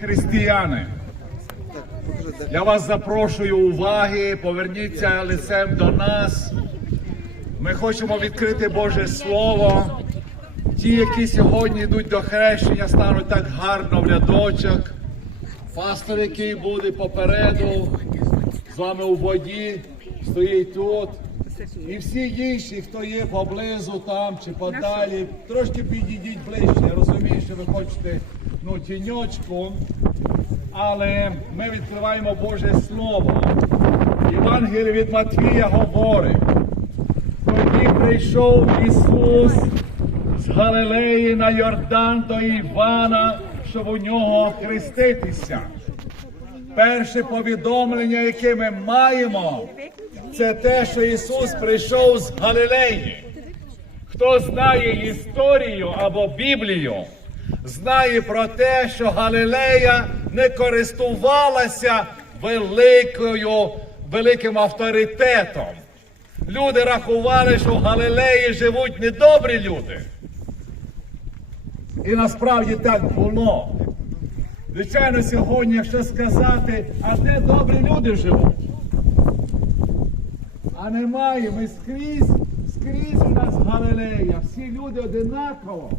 Християни, я вас запрошую уваги, поверніться лицем до нас. Ми хочемо відкрити Боже Слово. Ті, які сьогодні йдуть до хрещення, стануть так гарно в рядочок. Пастор, який буде попереду, з вами у воді, стоїть тут. І всі інші, хто є поблизу там чи подалі, трошки підійдіть ближче. Я розумію, що ви хочете ну, тіньочку, але ми відкриваємо Боже Слово. Євангеліє від Матвія говорить. Тоді прийшов Ісус з Галилеї на Йордан до Івана, щоб у нього хреститися. Перше повідомлення, яке ми маємо, це те, що Ісус прийшов з Галилеї. Хто знає історію або Біблію, знає про те, що Галилея не користувалася великою, великим авторитетом. Люди рахували, що в Галилеї живуть недобрі люди. І насправді так було. Звичайно, сьогодні, якщо сказати, а де добрі люди живуть? А немає, ми скрізь, скрізь у нас Галилея, всі люди одинаково.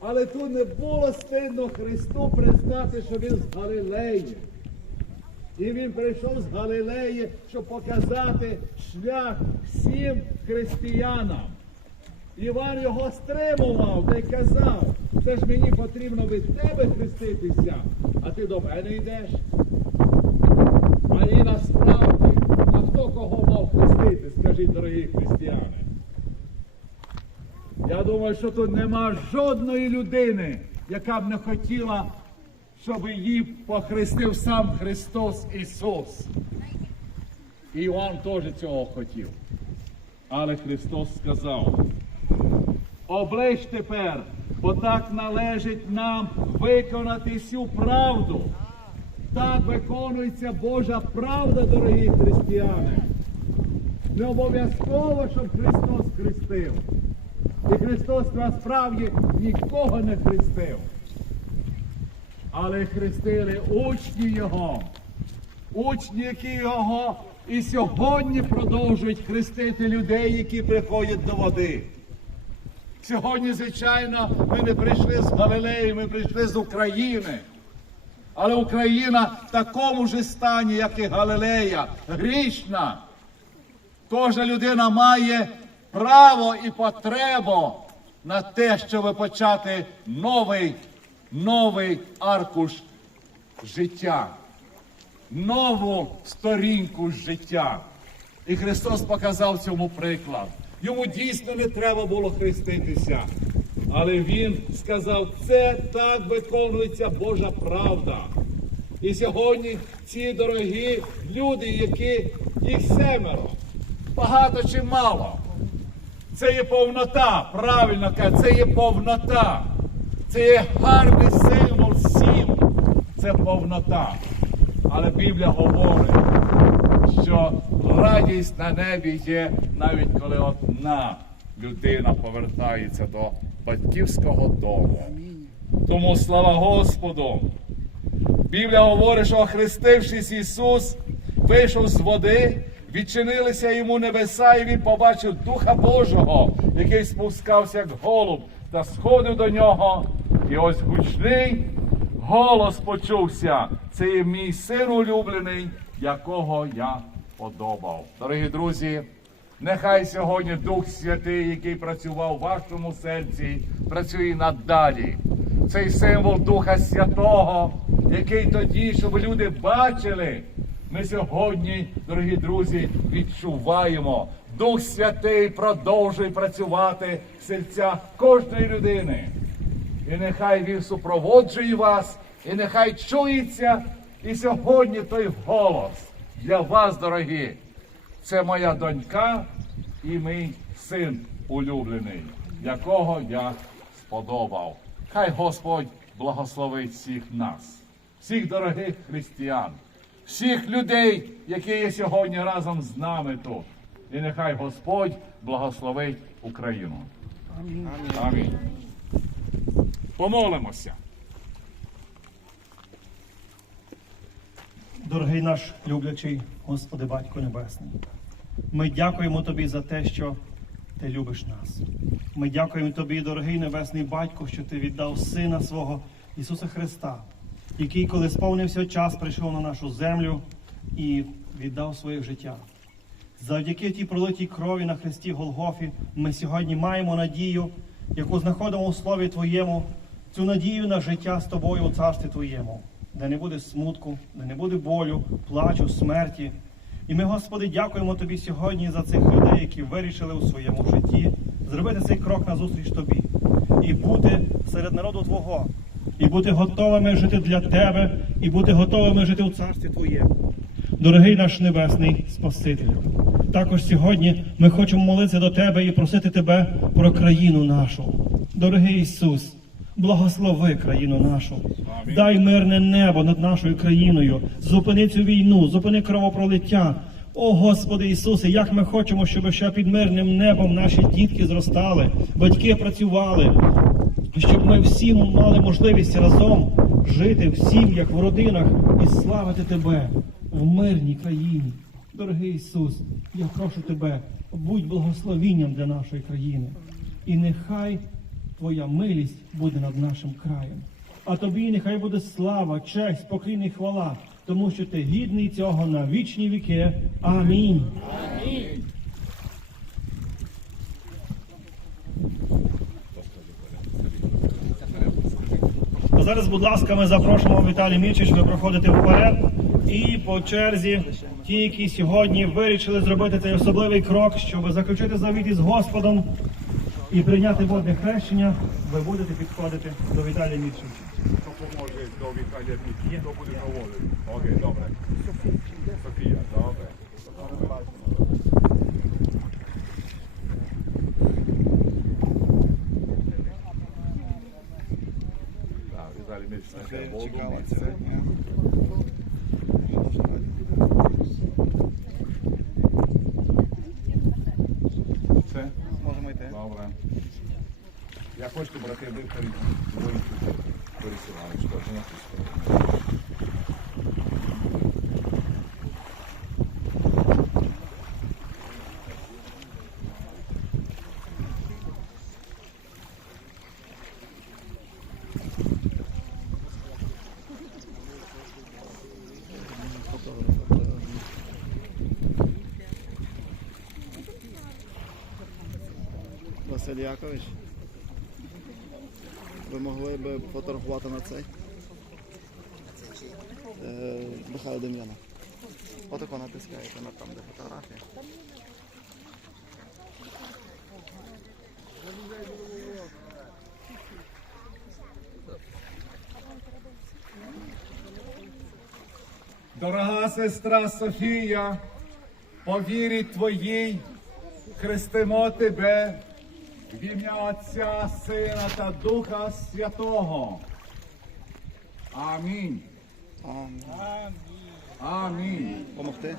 Але тут не було стидно Христу признати, що він з Галилеї. І він прийшов з Галилеї, щоб показати шлях всім християнам. Іван його стримував та й казав, це ж мені потрібно від тебе хреститися, а ти до мене йдеш. А і насправді, а хто кого мав хрестити, скажіть, дорогі християни? Я думаю, що тут нема жодної людини, яка б не хотіла, щоб її похрестив сам Христос Ісус. І Іоанн теж цього хотів. Але Христос сказав, оближ тепер, бо так належить нам виконати всю правду. Так виконується Божа правда, дорогі християни. Не обов'язково, щоб Христос хрестив. І Христос насправді нікого не хрестив. Але хрестили учні Його. Учні, які його і сьогодні продовжують хрестити людей, які приходять до води. Сьогодні, звичайно, ми не прийшли з Галилеї, ми прийшли з України. Але Україна в такому ж стані, як і Галилея, грішна. Кожна людина має право і потребу на те, щоб почати новий, новий аркуш життя, нову сторінку життя. І Христос показав цьому приклад. Йому дійсно не треба було хреститися. Але Він сказав, це так виконується Божа правда. І сьогодні ці дорогі люди, які їх семеро, багато чи мало. Це є повнота, правильно каже, це є повнота. Це є гарний символ сім. Це повнота. Але Біблія говорить, що радість на небі є навіть коли одна людина повертається до батьківського дому. Тому слава Господу! Біблія говорить, що охрестившись Ісус, вийшов з води, відчинилися йому небеса, і він побачив Духа Божого, який спускався як голуб, та сходив до нього. І ось гучний голос почувся. Це є мій син улюблений, якого я подобав. Дорогі друзі, нехай сьогодні Дух Святий, який працював в вашому серці, працює надалі. Цей символ Духа Святого, який тоді, щоб люди бачили. Ми сьогодні, дорогі друзі, відчуваємо. Дух Святий продовжує працювати в серцях кожної людини. І нехай він супроводжує вас, і нехай чується і сьогодні той голос для вас, дорогі. Це моя донька і мій син улюблений, якого я сподобав. Хай Господь благословить всіх нас, всіх дорогих християн, всіх людей, які є сьогодні разом з нами тут. І нехай Господь благословить Україну. Амінь. Помолимося. Дорогий наш люблячий Господи Батько Небесний, ми дякуємо Тобі за те, що Ти любиш нас. Ми дякуємо Тобі, дорогий Небесний Батько, що Ти віддав Сина свого Ісуса Христа, який, коли сповнився час, прийшов на нашу землю і віддав своє життя. Завдяки тій пролитій крові на Христі Голгофі ми сьогодні маємо надію, яку знаходимо у Слові Твоєму, цю надію на життя з Тобою у Царстві Твоєму, де не буде смутку, де не буде болю, плачу, смерті. І ми, Господи, дякуємо Тобі сьогодні за цих людей, які вирішили у своєму житті зробити цей крок назустріч Тобі і бути серед народу Твого, і бути готовими жити для Тебе, і бути готовими жити у Царстві Твоєму. Дорогий наш Небесний Спасителю, також сьогодні ми хочемо молитися до Тебе і просити Тебе про країну нашу. Дорогий Ісус, благослови країну нашу, дай мирне небо над нашою країною, зупини цю війну, зупини кровопролиття. О Господи Ісусе, як ми хочемо, щоб ще під мирним небом наші дітки зростали, батьки працювали, щоб ми всі мали можливість разом жити в сім'ях, в родинах і славити Тебе в мирній країні. Дорогий Ісус, я прошу Тебе, будь благословінням для нашої країни. І нехай Твоя милість буде над нашим краєм. А тобі нехай буде слава, честь, поклін і хвала, тому що ти гідний цього на вічні віки. Амінь. А зараз, будь ласка, ми запрошуємо Віталій Мічич, ви проходите вперед. І по черзі, ті, які сьогодні вирішили зробити цей особливий крок, щоб заключити завіт із Господом і прийняти водне хрещення, ви будете підходити до Віталія Мічича. Хто поможе до Віталія Мікі, хто буде проводити? Окей, добре. Софія, добре. Так, Віталій Міч несе Василь Якович. Ви могли б фотографувати на цей? Е, Михайло Дем'яна. Отако натискаєте на там, де фотографія. Дорога сестра Софія, по вірі твоїй хрестимо тебе в ім'я Отця, Сина та Духа Святого. Амінь. Амінь. Амінь. Помогти?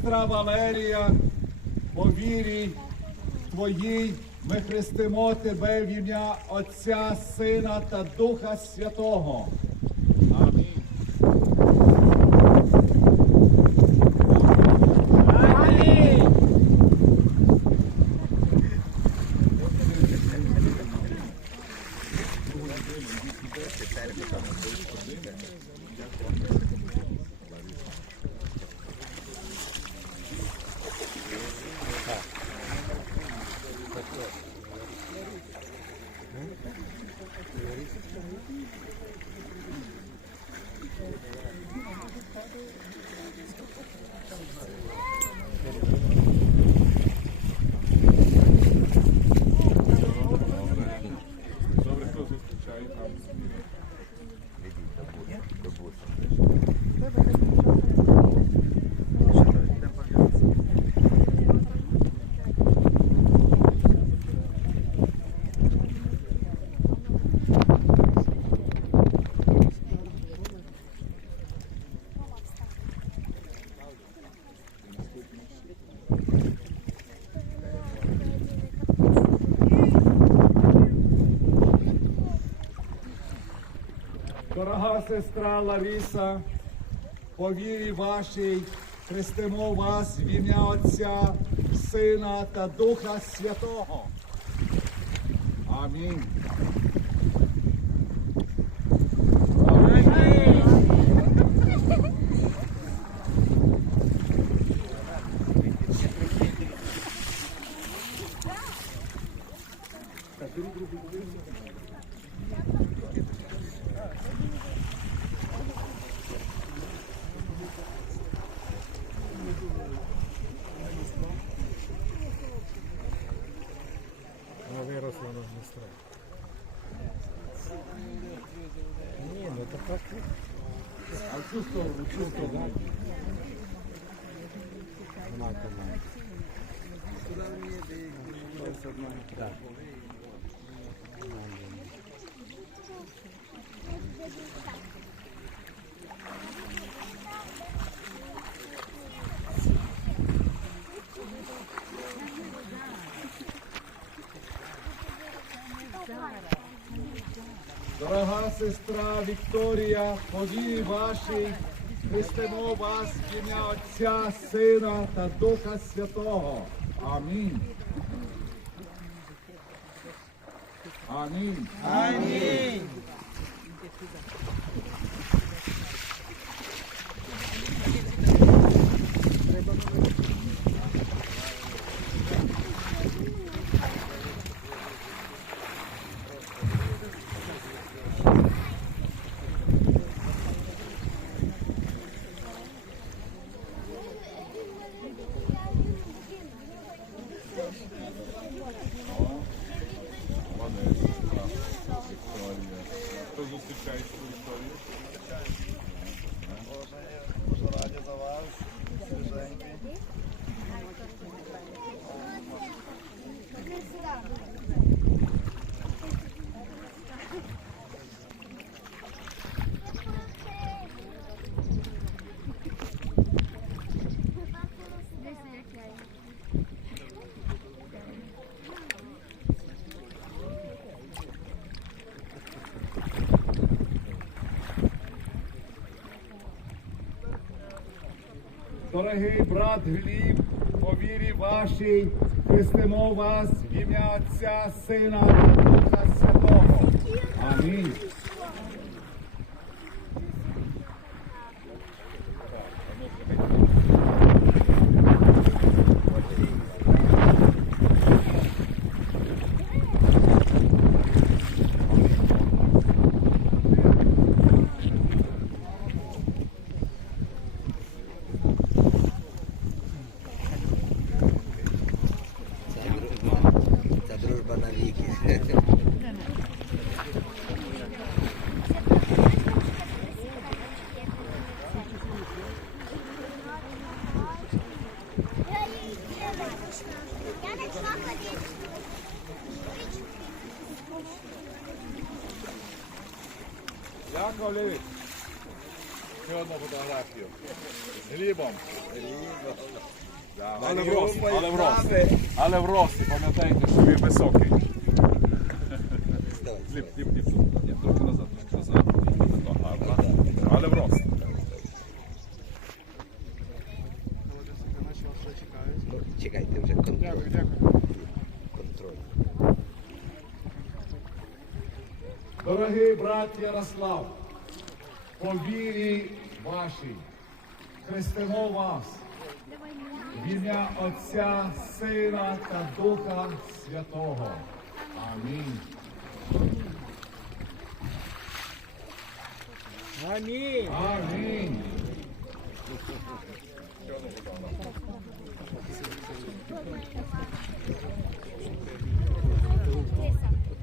Сестра Валерія, по вірі Твоїй ми хрестимо Тебе в ім'я Отця, Сина та Духа Святого. Сестра Ларіса, по вірі вашій хрестимо вас в ім'я Отця, Сина та Духа Святого. Амінь. Вона виросла на Дністро. Ні, ну то так. А в цю сторону, в цю сторону. Вона там. Дорога сестра Вікторія, повірі вашій хрестимо вас в ім'я Отця, Сина та Духа Святого. Амінь. Амінь. Хто Дорогий брат Гліб, по вірі вашій хрестимо вас в ім'я Отця, Сина та Святого. Амінь. Яков Левич. Ще одну фотографію. З Глібом. Да, але в росі, але в росі. Але в росі, пам'ятайте, що він високий. Гліб, гліб, гліб. Трохи назад, трохи назад. Гарно. Але в росі. Чекайте вже контроль. Дякую, дякую. Контроль. Дорогий брат Ярослав, по вірі вашій, хрестимо вас в ім'я Отця, Сина та Духа Святого. Амінь. Амінь. Амінь.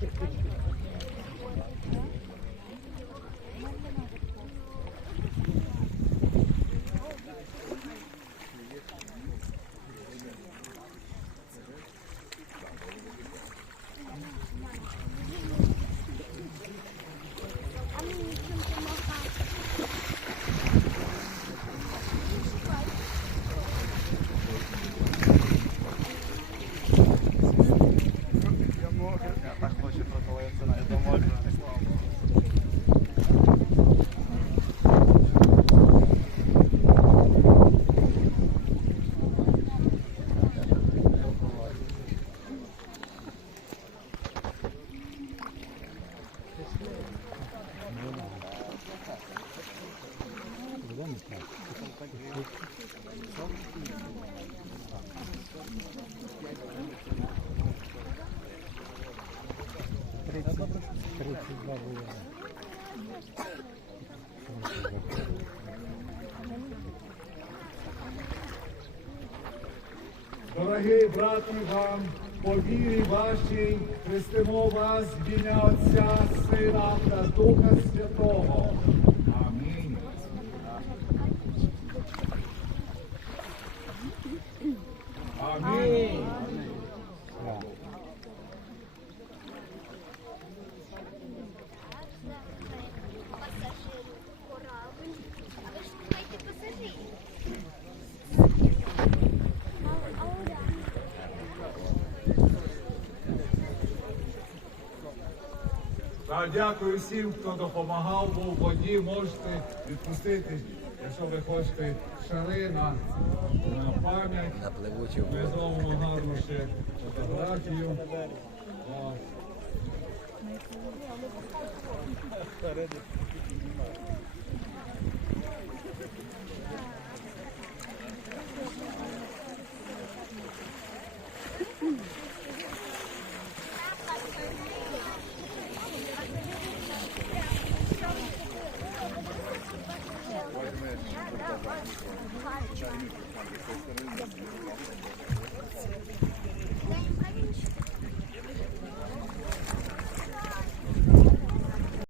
Так Дорогий брат Іван, по вірі вашій хрестимо вас в ім'я Отця, Сина та Духа Святого. Амінь. А, дякую всім, хто допомагав, бо в воді можете відпустити, якщо ви хочете шари на, на пам'ять. Ми зробимо гарну ще фотографію. Перед.